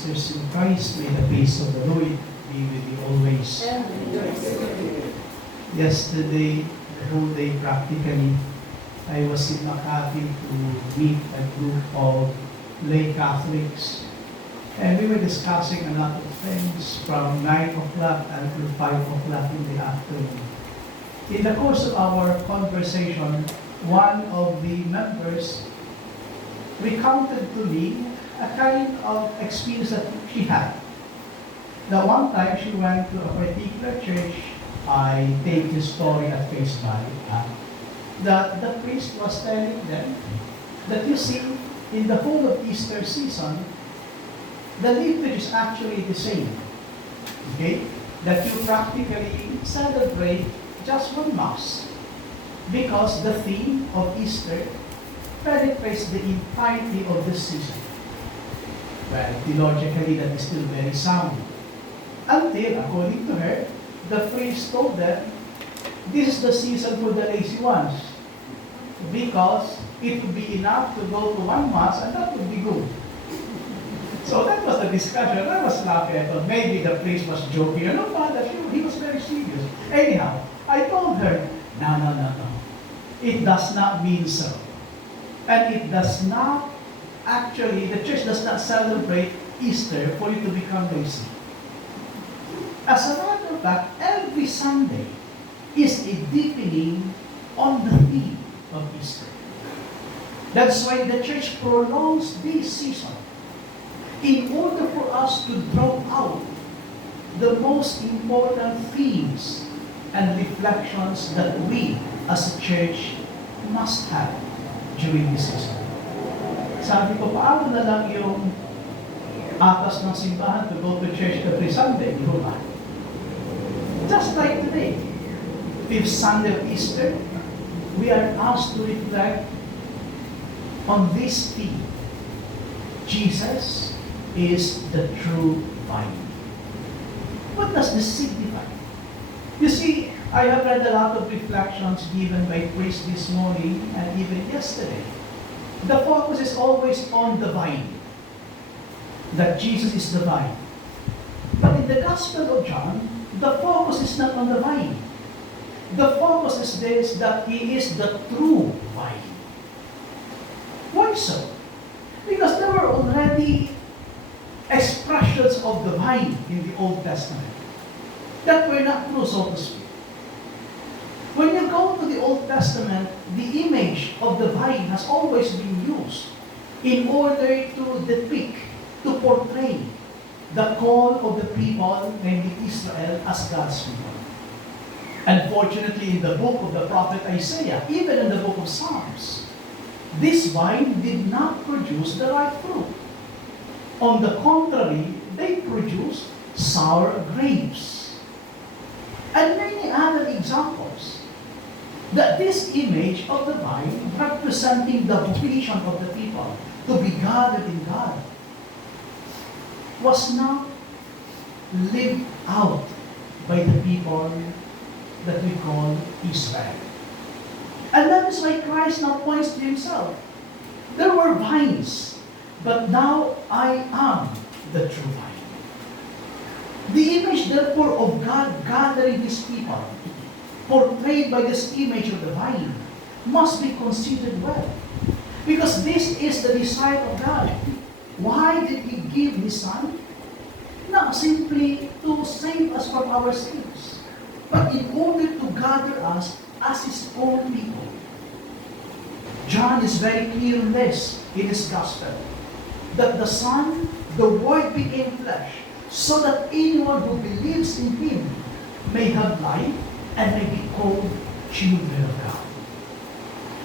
sisters in Christ, may the peace of the Lord be with you always. Yesterday, the whole day practically, I was in Makati to meet a group of lay Catholics. And we were discussing a lot of things from 9 o'clock until 5 o'clock in the afternoon. In the course of our conversation, one of the members recounted to me a kind of experience that she had. Now, one time she went to a particular church. I take this story at face value. That the priest was telling them that, you see, in the whole of Easter season, the liturgy is actually the same. Okay? That you practically celebrate just one Mass. Because the theme of Easter penetrates the entirety of the season. Well, theologically, that is still very sound. Until, according to her, the priest told them, this is the season for the lazy ones. Because it would be enough to go to one Mass and that would be good. So that was the discussion. I was laughing. I thought maybe the priest was joking. No, Father, he was very serious. Anyhow, I told her, no. It does not mean so. And it does not, actually, the church does not celebrate Easter for you to become lazy. As a matter of fact, every Sunday is a deepening on the theme of Easter. That's why the church prolongs this season in order for us to draw out the most important themes and reflections that we as a church must have during this season. Sabi ko, paano na lang yung atas ng simbahan to go to church every Sunday? Di ba? Just like today, 5th Sunday of Easter, we are asked to reflect on this theme. Jesus is the true vine. What does this signify? You see, I have read a lot of reflections given by priest this morning and even yesterday. The focus is always on the vine, that Jesus is the vine. But in the Gospel of John, the focus is not on the vine. The focus is this, that He is the true vine. Why so? Because there were already expressions of the vine in the Old Testament that were not true, so to speak. When you go to the Old Testament, the image of the vine has always been used in order to depict, to portray the call of the people, namely Israel, as God's people. Unfortunately, in the book of the prophet Isaiah, even in the book of Psalms, this vine did not produce the right fruit. On the contrary, they produced sour grapes. And many other examples that this image of the vine representing the vocation of the people to be gathered in God was not lived out by the people that we call Israel. And that is why Christ now points to Himself. There were vines, but now I am the true vine. The image, therefore, of God gathering His people, portrayed by this image of the vine, must be considered well. Because this is the desire of God. Why did He give His Son? Not simply to save us from our sins, but in order to gather us as His own people. John is very clear on this in his Gospel, that the Son, the Word became flesh, so that anyone who believes in Him may have life and may be called children of God.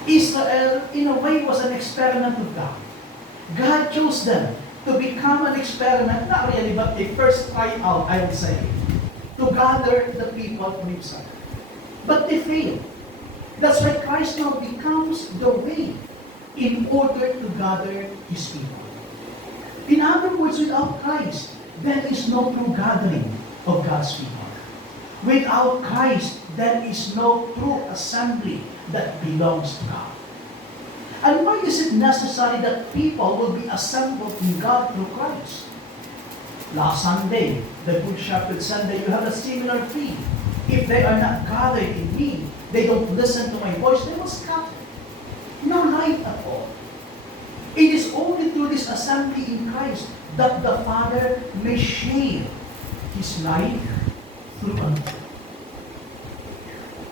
Israel, in a way, was an experiment of God. God chose them to become an experiment, not really, but a first try out, I would say, to gather the people for Himself. But they failed. That's why Christ now becomes the way in order to gather His people. In other words, without Christ, there is no true gathering of God's people. Without Christ, there is no true assembly that belongs to God. And why is it necessary that people will be assembled in God through Christ? Last Sunday, the Good Shepherd Sunday, you have a similar theme. If they are not gathered in me, they don't listen to my voice, they will scatter. No light at all. It is only through this assembly in Christ that the Father may share His life through us.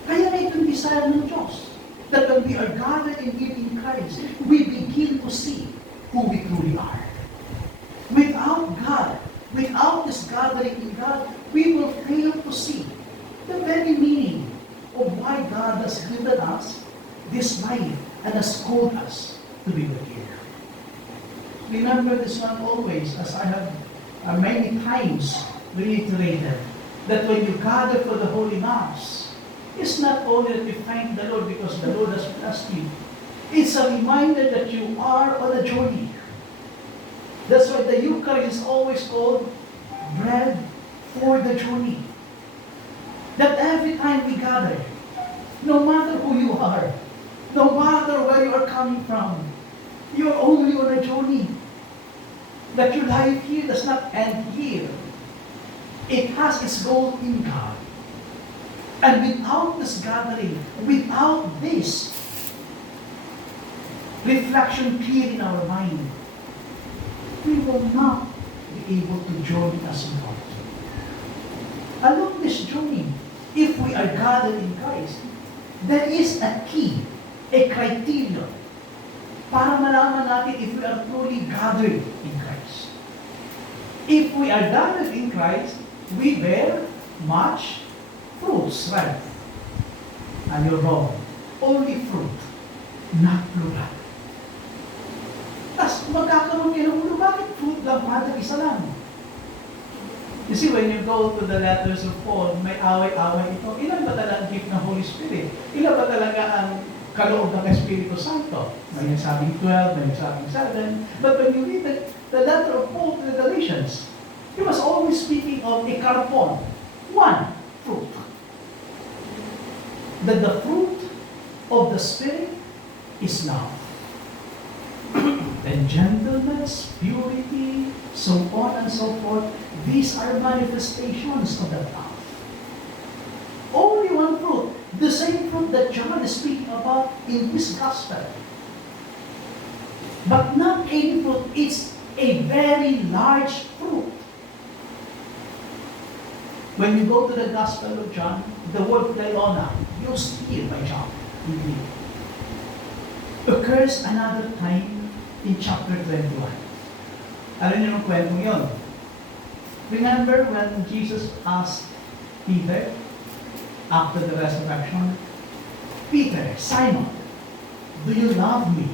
Kaya na itong desire ng Diyos, that when we are gathered in Him in Christ, we begin to see who we truly are. Without God, without this gathering in God, we will fail to see the very meaning of why God has given us this life and has called us to be with Him. Remember this one always, as I have many times reiterated, that when you gather for the Holy Mass, it's not only that you thank the Lord because the Lord has blessed you. It's a reminder that you are on a journey. That's why the Eucharist is always called bread for the journey. That every time we gather, no matter who you are, no matter where you are coming from, you're only on a journey. That your life here does not end here. It has its goal in God. And without this gathering, without this reflection clear in our mind, we will not be able to join us in God. Along this journey, if we are gathered in Christ, there is a key, a criterion, para malaman natin if we are truly gathered in Christ. If we are gathered in Christ, we bear much fruits, right? And you're wrong. Only fruit, not plural. Tapos magkakaroon kayo ng ulo, bakit fruit lang, Father, isa lang? You see, when you go to the letters of Paul, may away-away ito. Ilan ba talaga ang gift ng Holy Spirit? Ilan ba talaga ang kaloob ng Espiritu Santo? May nagsabing 12, may nagsabing 7. But when you read the letter of Paul to the Galatians, he was always speaking of a karpon, one fruit. That the fruit of the Spirit is love. And gentleness, purity, so on and so forth. These are manifestations of that love. Only one fruit. The same fruit that John is speaking about in this gospel. But not any fruit. It's a very large fruit. When you go to the Gospel of John, the word Leona, used here by John, occurs another time in chapter 21. Alam niyo yung kwentong yun? Remember when Jesus asked Peter, after the resurrection, Peter, Simon, do you love me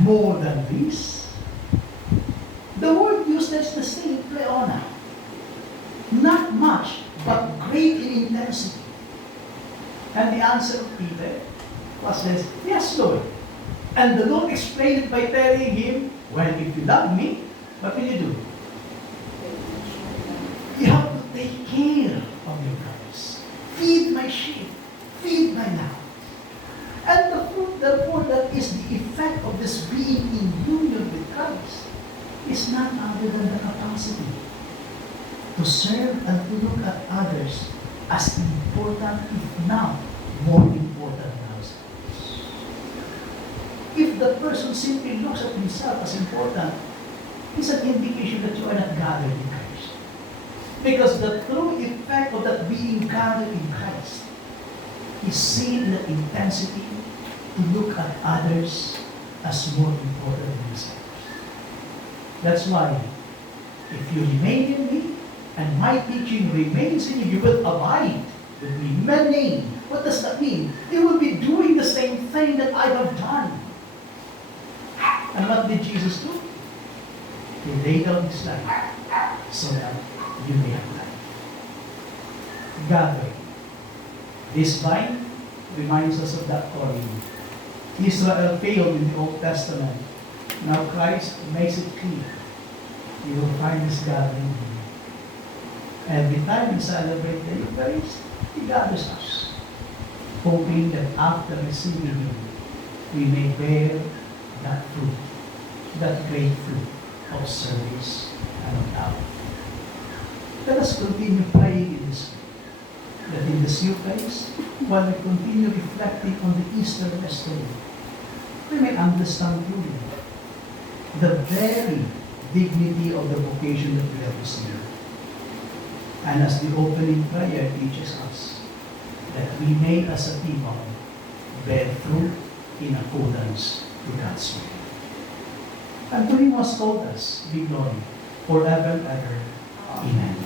more than this? The word used is the same, Leona. Not much, but great in intensity. And the answer of Peter was this, yes, Lord. And the Lord explained it by telling him, well, if you love me, what will you do? You have to take care of your brothers. Feed my sheep. Feed my lamb. And the fruit, therefore, that is the effect of this being in union with Christ is not other than the capacity to serve and to look at others as important, if not more important than ourselves. If the person simply looks at himself as important, it's an indication that you are not gathered in Christ. Because the true effect of that being gathered in Christ is seen in the intensity to look at others as more important than yourselves. That's why, if you remain in me, and my teaching remains in you, you will abide with me. Many. What does that mean? You will be doing the same thing that I have done. And what did Jesus do? He laid down his life so that you may have life. Gathering. This vine reminds us of that story. Israel failed in the Old Testament. Now Christ makes it clear. You will find this gathering here. Every time we celebrate the Eucharist, He gathers us, hoping that after receiving Him, we may bear that fruit, that great fruit of service and of love. Let us continue praying in this way. That in this Eucharist, while we continue reflecting on the Easter mystery, we may understand truly the very dignity of the vocation that we have received. And as the opening prayer teaches us, that we may as a people bear fruit in accordance to God's will. And to Him who has called us, be glory forever and ever. Amen.